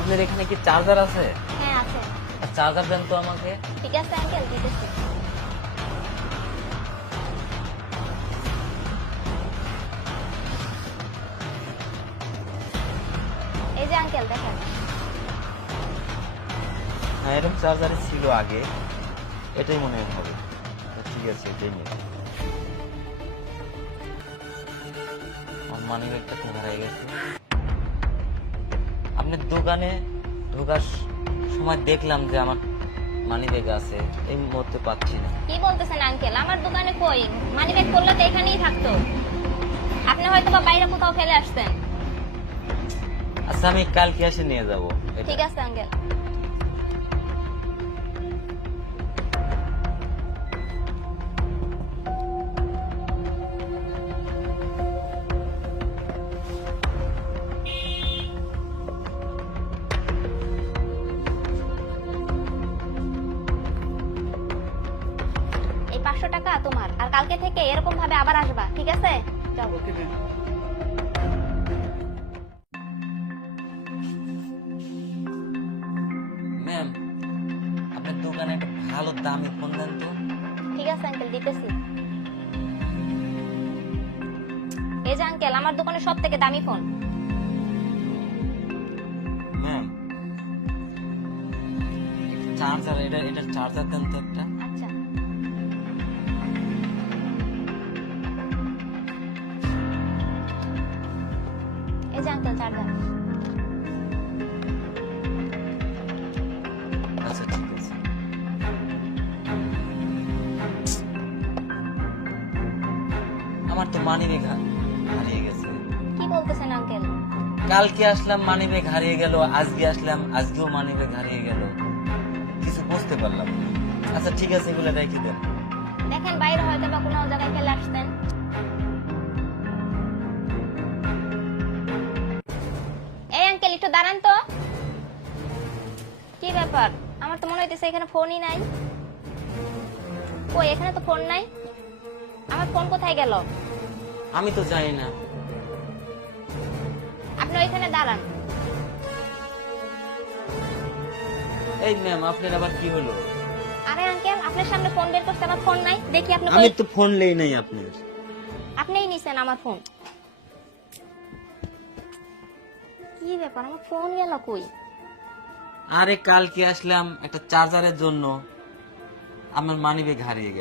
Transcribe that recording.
আপনার এখানে কি চার্জার আছে? হ্যাঁ আছে। চার্জার দেন তো আমাকে। ঠিক আছে আঙ্কেল দিতেছি। এই যে আঙ্কেল দেখেন। হ্যাঁ এরকম চার্জারই ছিল আগে। এটাই মনে হয় হবে ঠিক আছে এটাই নিয়ে মানি ব্যাগটা তো গেছে? আপনার দোকানে ঢোকার সময় দেখলাম যে আমার মানি ব্যাগ আছে এই মুহূর্তে পাচ্ছি না। কি বলতেছেন আঙ্কেল? আমার দোকানে কই? মানি ব্যাগ করলে তো এখানেই থাকতো। আপনি হয়তো বা বাইরে কোথাও ফেলে আসতেন। আচ্ছা আমি কালকে এসে নিয়ে যাব। ঠিক আছে আঙ্কেল। পাঁচশো টাকা তোমার। আর কালকে থেকে এরকম ভাবে আবার আসবা ঠিক আছে? যাও। ম্যাম আপনার দোকানে একটা ভালো দামি ফোন দেন তো। ঠিক আছে আঙ্কেল দিতেছি। এই যে আঙ্কেল আমার দোকানে সব থেকে দামি ফোন। ম্যাম চার্জার এটা এটা চার্জার দেন তো একটা। আঙ্কেল চার্জার আচ্ছা ঠিক আছে আমার তো মানি ব্যাগ হারিয়ে গেছে। কি বলতেছেন আঙ্কেল? কালকে আসলাম মানি ব্যাগ হারিয়ে গেল আজকে আসলাম আজকেও মানি ব্যাগ হারিয়ে গেল। কিছু বুঝতে পারলাম আচ্ছা ঠিক আছে এগুলো রেখে দেন। দেখেন বাইরে হয়তো বা কোনো জায়গায় ফেলে আসতেন। একটু দাঁড়ান তো। কি ব্যাপার? আমার তো মনে হইতেছে এখানে ফোনই নাই। কই এখানে তো ফোন নাই? আমার ফোন কোথায় গেল? আমি তো জানি না। আপনি ওইখানে দাঁড়ান। এই ম্যাম আপনার আবার কি হলো? আরে আঙ্কেল আপনার সামনে ফোন বের করতে আমার ফোন নাই। দেখি আপনি আমি তো ফোন লেই নাই আপনার। আপনিই নিছেন আমার ফোন। কি ব্যাপার? আমার ফোন গেল কই? আরে কালকে আসলাম একটা চার্জারের জন্য। আমার মানিব্যাগ হারিয়ে গেল